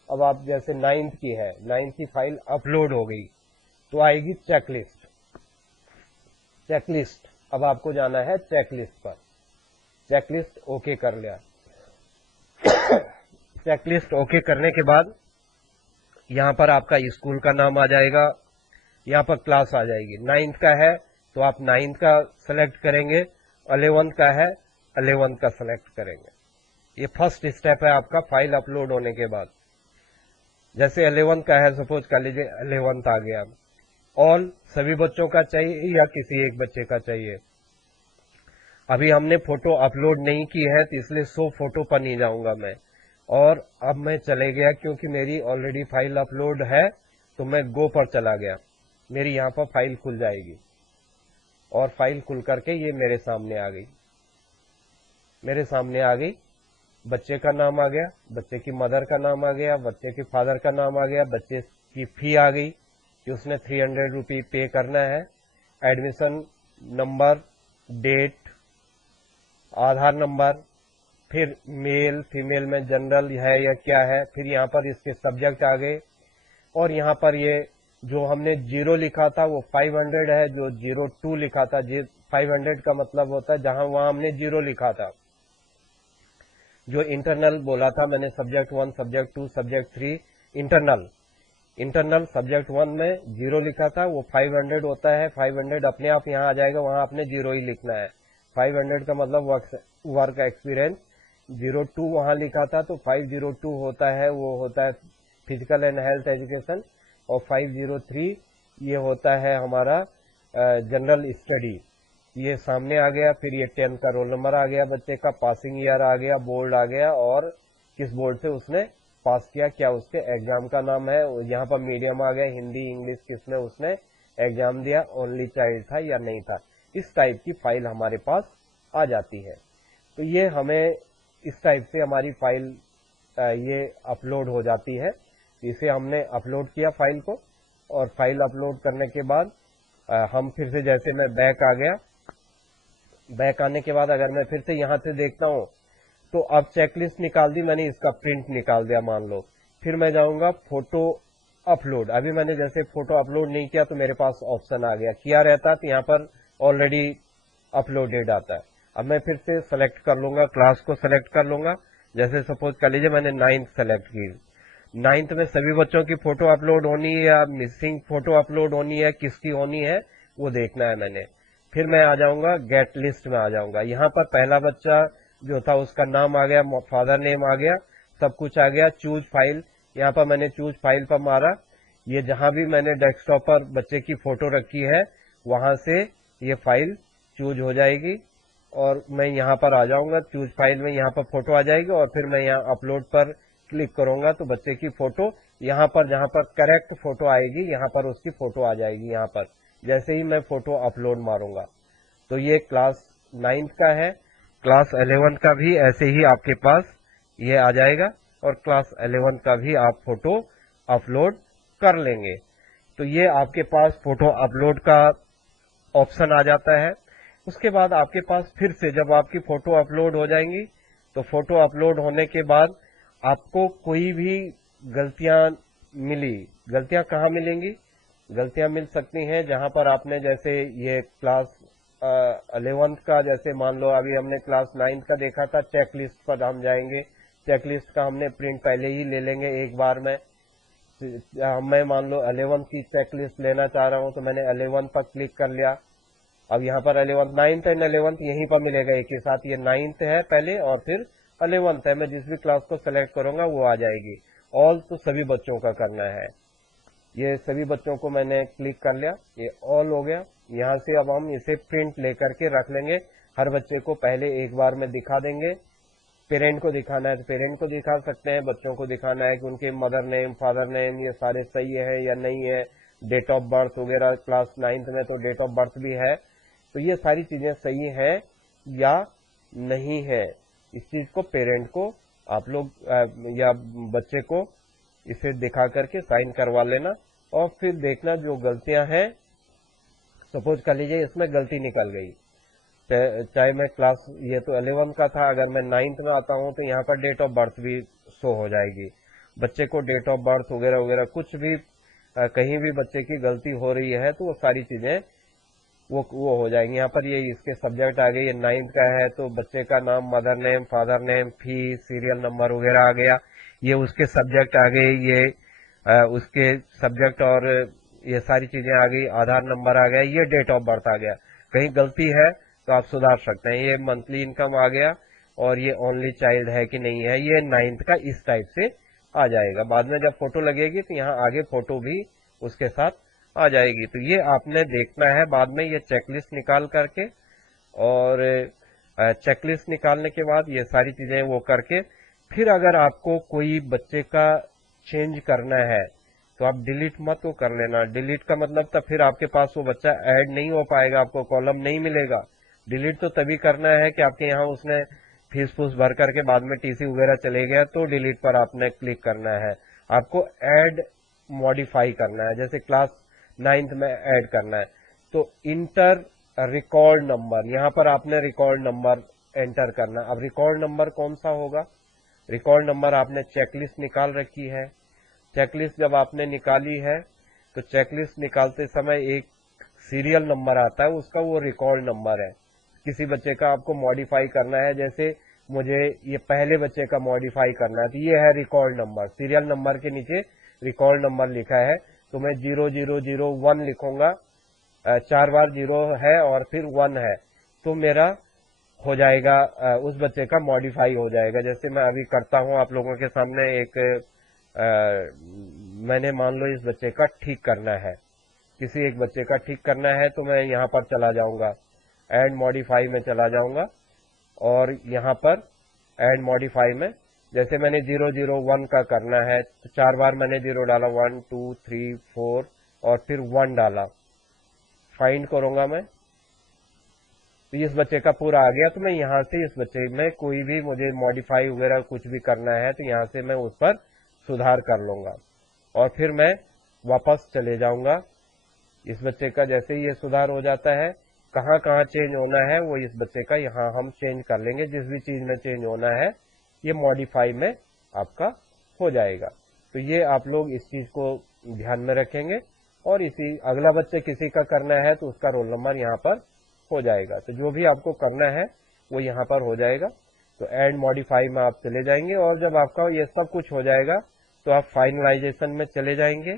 अब आप जैसे 9th की है, 9th की फाइल अपलोड हो गई, तो आएगी चेकलिस्ट। चेकलिस्ट, अब आपको जाना है चेकलिस्ट पर। चेकलिस्ट ओके कर लिया। चेकलिस्ट ओके करने के बाद यहाँ पर आपका स्कूल का नाम आ जाएगा, यहाँ पर क्लास आ जाएगी। 9th का है तो आप 9th का सेलेक्ट करेंगे, 11th का है 11th का सेलेक्ट करेंगे। ये फर्स्ट स्टेप है आपका फाइल अपलोड होने के बाद। जैसे 11th का है, सपोज कर लीजिए 11th आ गया। ऑल सभी बच्चों का चाहिए या किसी एक बच्चे का चाहिए? अभी हमने फोटो अपलोड नहीं की है तो इसलिए शो फोटो पर नहीं जाऊंगा मैं, और अब मैं चले गया क्योंकि मेरी ऑलरेडी फाइल अपलोड है, तो मैं गो पर चला गया। मेरी यहाँ पर फाइल खुल जाएगी और फाइल खुल करके ये मेरे सामने आ गई। मेरे सामने आ गई, बच्चे का नाम आ गया, बच्चे की मदर का नाम आ गया, बच्चे के फादर का नाम आ गया, बच्चे की फी आ गई कि उसने 300 रुपये पे करना है, एडमिशन नंबर, डेट, आधार नंबर, फिर मेल फीमेल में जनरल है या क्या है, फिर यहाँ पर इसके सब्जेक्ट आ गए। और यहाँ पर ये जो हमने 0 लिखा था वो 500 है, जो 02 लिखा था, 500 का मतलब होता है जहां वहां हमने 0 लिखा था। जो इंटरनल बोला था मैंने, subject 1, subject 2, subject 3, internal subject 1 में 0 लिखा था, वो 500 होता है। 500 अपने आप यहाँ आ जाएगा, वहां आपने 0 ही लिखना है। 500 का मतलब वर्क एक्सपीरियंस। 02 वहां लिखा था तो 502 होता है, वो होता है फिजिकल एंड हेल्थ एजुकेशन। और 503 ये होता है हमारा जनरल स्टडी। ये सामने आ गया। फिर ये 10 का रोल नंबर आ गया, बच्चे का पासिंग ईयर आ गया, बोर्ड आ गया और किस बोर्ड से उसने पास किया, क्या उसके एग्जाम का नाम है। यहाँ पर मीडियम आ गया, हिंदी इंग्लिश किसने उसने एग्जाम दिया, ओनली चाइल्ड था या नहीं था। इस टाइप की फाइल हमारे पास आ जाती है। तो ये हमें इस टाइप से हमारी फाइल ये अपलोड हो जाती है। इसे हमने अपलोड किया फाइल को, और फाइल अपलोड करने के बाद हम फिर से, जैसे मैं बैक आ गया, बैक आने के बाद अगर मैं फिर से यहाँ से देखता हूँ तो अब चेकलिस्ट निकाल दी मैंने, इसका प्रिंट निकाल दिया मान लो। फिर मैं जाऊंगा फोटो अपलोड। अभी मैंने जैसे फोटो अपलोड नहीं किया तो मेरे पास ऑप्शन आ गया, किया रहता तो यहाँ पर ऑलरेडी अपलोडेड आता है। अब मैं फिर से सेलेक्ट कर लूंगा, क्लास को सेलेक्ट कर लूंगा। जैसे सपोज कर लीजिए मैंने 9th सेलेक्ट की, 9th में सभी बच्चों की फोटो अपलोड होनी है या मिसिंग फोटो अपलोड होनी है, किसकी होनी है वो देखना है मैंने। फिर मैं आ जाऊंगा गेट लिस्ट में आ जाऊंगा। यहाँ पर पहला बच्चा जो था उसका नाम आ गया, फादर नेम आ गया, सब कुछ आ गया। चूज फाइल, यहाँ पर मैंने चूज फाइल पर मारा। ये जहां भी मैंने डेस्कटॉप पर बच्चे की फोटो रखी है वहां से ये फाइल चूज हो जाएगी और मैं यहाँ पर आ जाऊंगा। चूज फाइल में यहाँ पर फोटो आ जाएगी और फिर मैं यहाँ अपलोड पर क्लिक करूंगा तो बच्चे की फोटो यहाँ पर, जहां पर करेक्ट फोटो आएगी यहाँ पर उसकी फोटो आ जाएगी। यहाँ पर जैसे ही मैं फोटो अपलोड मारूंगा तो ये क्लास 9th का है। क्लास 11 का भी ऐसे ही आपके पास ये आ जाएगा और क्लास 11 का भी आप फोटो अपलोड कर लेंगे। तो ये आपके पास फोटो अपलोड का ऑप्शन आ जाता है। उसके बाद आपके पास फिर से जब आपकी फोटो अपलोड हो जाएंगी, तो फोटो अपलोड होने के बाद आपको कोई भी गलतियां मिली, गलतियां कहाँ मिलेंगी? गलतियां मिल सकती हैं जहां पर आपने, जैसे ये क्लास 11th का, जैसे मान लो अभी हमने क्लास 9th का देखा था, चेकलिस्ट पर हम जाएंगे, चेकलिस्ट का हमने प्रिंट पहले ही ले लेंगे एक बार में। मैं मान लो 11th की चेकलिस्ट लेना चाह रहा हूं, तो मैंने 11 पर क्लिक कर लिया। अब यहाँ पर 11th, 9th एंड 11th यहीं पर मिलेगा एक ही साथ। ये 9th है पहले और फिर 11th है। मैं जिस भी क्लास को सेलेक्ट करूंगा वो आ जाएगी। ऑल तो सभी बच्चों का करना है। ये सभी बच्चों को मैंने क्लिक कर लिया, ये ऑल हो गया। यहाँ से अब हम इसे प्रिंट लेकर के रख लेंगे। हर बच्चे को पहले एक बार में दिखा देंगे। पेरेंट को दिखाना है तो पेरेंट को दिखा सकते हैं, बच्चों को दिखाना है कि उनके मदर नेम, फादर नेम ये सारे सही है या नहीं है, डेट ऑफ बर्थ वगैरह, क्लास 9th में तो डेट ऑफ बर्थ भी है, तो ये सारी चीजें सही है या नहीं है, इस चीज को पेरेंट को आप लोग या बच्चे को इसे दिखा करके साइन करवा लेना। और फिर देखना जो गलतियां हैं, सपोज कर लीजिए इसमें गलती निकल गई, चाहे मैं क्लास, ये तो 11 का था, अगर मैं 9th में आता हूं तो यहाँ पर डेट ऑफ बर्थ भी शो हो जाएगी। बच्चे को डेट ऑफ बर्थ वगैरह वगैरह कुछ भी कहीं भी बच्चे की गलती हो रही है तो वो सारी चीजें वो हो जाएंगी। यहाँ पर ये इसके सब्जेक्ट आ गए, ये 9th का है तो बच्चे का नाम, mother name, father name, fees, serial number वगैरह आ गया। ये उसके सब्जेक्ट आ गए, ये उसके सब्जेक्ट और ये सारी चीजें आ गई। आधार नंबर आ गया, ये डेट ऑफ बर्थ आ गया। कहीं गलती है तो आप सुधार सकते हैं। ये मंथली इनकम आ गया और ये ओनली चाइल्ड है कि नहीं है, ये 9th का इस टाइप से आ जाएगा। बाद में जब फोटो लगेगी तो यहाँ आगे फोटो भी उसके साथ आ जाएगी। तो ये आपने देखना है बाद में, ये चेकलिस्ट निकाल करके, और चेकलिस्ट निकालने के बाद ये सारी चीजें वो करके, फिर अगर आपको कोई बच्चे का चेंज करना है तो आप डिलीट मत तो कर लेना। डिलीट का मतलब तो फिर आपके पास वो बच्चा ऐड नहीं हो पाएगा, आपको कॉलम नहीं मिलेगा। डिलीट तो तभी करना है कि आपके यहाँ उसने फीस फूस भर करके बाद में टीसी वगैरह चले गया तो डिलीट पर आपने क्लिक करना है। आपको ऐड मॉडिफाई करना है, जैसे क्लास 9th में ऐड करना है तो इंटर रिकॉर्ड नंबर, यहाँ पर आपने रिकॉर्ड नंबर एंटर करना। अब रिकॉर्ड नंबर कौन सा होगा? रिकॉर्ड नंबर आपने चेकलिस्ट निकाल रखी है। चेकलिस्ट जब आपने निकाली है तो चेकलिस्ट निकालते समय एक सीरियल नंबर आता है, उसका वो रिकॉर्ड नंबर है। किसी बच्चे का आपको मॉडिफाई करना है, जैसे मुझे ये पहले बच्चे का मॉडिफाई करना है तो ये है रिकॉर्ड नंबर। सीरियल नंबर के नीचे रिकॉर्ड नंबर लिखा है तो मैं 0001 लिखूंगा, 4 बार 0 है और फिर 1 है तो मेरा हो जाएगा, उस बच्चे का मॉडिफाई हो जाएगा। जैसे मैं अभी करता हूं आप लोगों के सामने, एक मैंने मान लो इस बच्चे का ठीक करना है, किसी एक बच्चे का ठीक करना है तो मैं यहाँ पर चला जाऊंगा, ऐड मॉडिफाई में चला जाऊंगा और यहाँ पर ऐड मॉडिफाई में, जैसे मैंने 001 का करना है तो 4 बार मैंने 0 डाला, 1 2 3 4 और फिर 1 डाला, फाइंड करूंगा मैं तो इस बच्चे का पूरा आ गया। तो मैं यहाँ से इस बच्चे में कोई भी मुझे मॉडिफाई वगैरह कुछ भी करना है तो यहाँ से मैं उस पर सुधार कर लूंगा और फिर मैं वापस चले जाऊंगा। इस बच्चे का जैसे ही ये सुधार हो जाता है, कहाँ कहाँ चेंज होना है वो इस बच्चे का यहाँ हम चेंज कर लेंगे। जिस भी चीज में चेंज होना है ये मॉडिफाई में आपका हो जाएगा। तो ये आप लोग इस चीज को ध्यान में रखेंगे और इसी अगला बच्चे किसी का करना है तो उसका रोल नंबर यहाँ पर हो जाएगा। तो जो भी आपको करना है वो यहाँ पर हो जाएगा। तो ऐड मॉडिफाई में आप चले जाएंगे और जब आपका ये सब कुछ हो जाएगा तो आप फाइनलाइजेशन में चले जाएंगे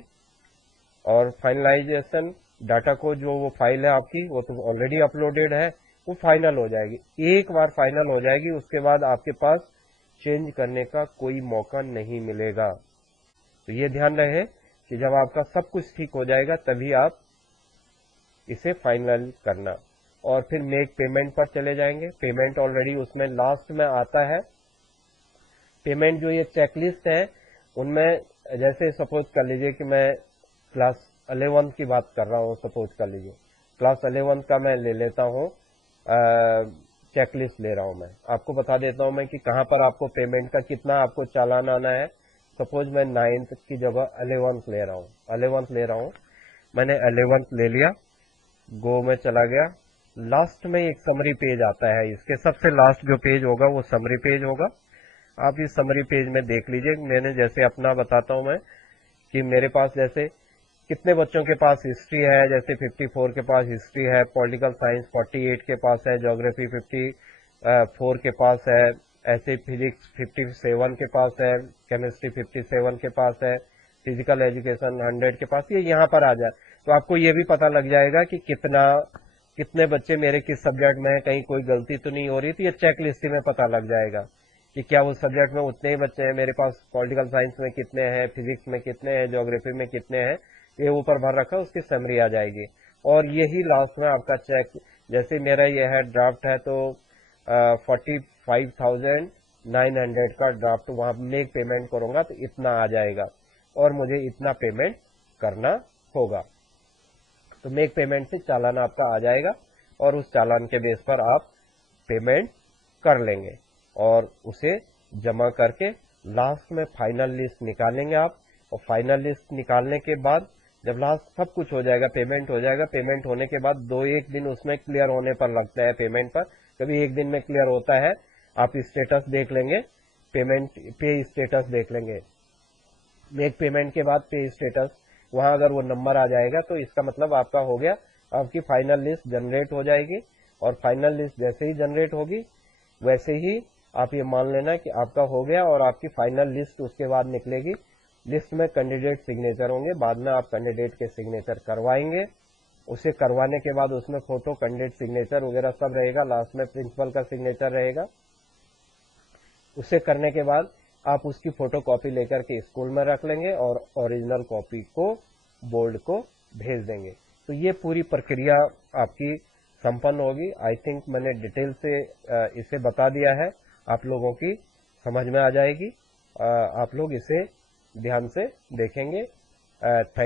और फाइनलाइजेशन डाटा को, जो वो फाइल है आपकी वो तो ऑलरेडी अपलोडेड है, वो फाइनल हो जाएगी। एक बार फाइनल हो जाएगी उसके बाद आपके पास चेंज करने का कोई मौका नहीं मिलेगा। तो ये ध्यान रहे कि जब आपका सब कुछ ठीक हो जाएगा तभी आप इसे फाइनल करना। और फिर मेक पेमेंट पर चले जाएंगे। पेमेंट ऑलरेडी उसमें लास्ट में आता है। पेमेंट जो ये चेकलिस्ट है उनमें, जैसे सपोज कर लीजिए कि मैं क्लास 11 की बात कर रहा हूँ, सपोज कर लीजिए क्लास 11 का मैं ले लेता हूँ, चेकलिस्ट ले रहा हूँ। मैं आपको बता देता हूँ मैं कि कहाँ पर आपको पेमेंट का कितना आपको चालान आना है। सपोज मैं 9th की जगह 11th ले रहा हूँ, 11th ले रहा हूँ, मैंने 11th ले लिया गो में चला गया। लास्ट में एक समरी पेज आता है, इसके सबसे लास्ट जो पेज होगा वो समरी पेज होगा। आप इस समरी पेज में देख लीजिए। मैंने जैसे अपना बताता हूं मैं कि मेरे पास जैसे कितने बच्चों के पास हिस्ट्री है, जैसे 54 के पास हिस्ट्री है, पॉलिटिकल साइंस 48 के पास है, ज्योग्राफी 54 के पास है, ऐसे फिजिक्स 57 के पास है, केमिस्ट्री 57 के पास है, फिजिकल एजुकेशन 100 के पास, ये यहाँ पर आ जाए तो आपको ये भी पता लग जाएगा कि कितने बच्चे मेरे किस सब्जेक्ट में है, कहीं कोई गलती तो नहीं हो रही। तो ये चेक लिस्ट में पता लग जाएगा कि क्या उस सब्जेक्ट में उतने ही बच्चे हैं मेरे पास, पॉलिटिकल साइंस में कितने हैं, फिजिक्स में कितने हैं, ज्योग्राफी में कितने हैं, ये ऊपर भर रखा, उसकी समरी आ जाएगी। और यही लास्ट में आपका चेक, जैसे मेरा ये है ड्राफ्ट है तो 45,900 का ड्राफ्ट वहां मेक पेमेंट करूंगा तो इतना आ जाएगा और मुझे इतना पेमेंट करना होगा। तो मेक पेमेंट से चालान आपका आ जाएगा और उस चालान के बेस पर आप पेमेंट कर लेंगे और उसे जमा करके लास्ट में फाइनल लिस्ट निकालेंगे आप। और फाइनल लिस्ट निकालने के बाद जब लास्ट सब कुछ हो जाएगा, पेमेंट हो जाएगा, पेमेंट होने के बाद 2-1 दिन उसमें क्लियर होने पर लगता है पेमेंट पर, कभी एक दिन में क्लियर होता है। आप स्टेटस देख लेंगे, पेमेंट पे स्टेटस देख लेंगे। मेक पेमेंट के बाद पे स्टेटस, वहां अगर वो नंबर आ जाएगा तो इसका मतलब आपका हो गया, आपकी फाइनल लिस्ट जनरेट हो जाएगी। और फाइनल लिस्ट जैसे ही जनरेट होगी वैसे ही आप ये मान लेना कि आपका हो गया और आपकी फाइनल लिस्ट उसके बाद निकलेगी। लिस्ट में कैंडिडेट सिग्नेचर होंगे, बाद में आप कैंडिडेट के सिग्नेचर करवाएंगे। उसे करवाने के बाद उसमें फोटो, कैंडिडेट सिग्नेचर वगैरह सब रहेगा, लास्ट में प्रिंसिपल का सिग्नेचर रहेगा। उसे करने के बाद आप उसकी फोटो कॉपी लेकर के स्कूल में रख लेंगे और ओरिजिनल कॉपी को बोर्ड को भेज देंगे। तो ये पूरी प्रक्रिया आपकी संपन्न होगी। आई थिंक मैंने डिटेल से इसे बता दिया है, आप लोगों की समझ में आ जाएगी। आप लोग इसे ध्यान से देखेंगे। थैंक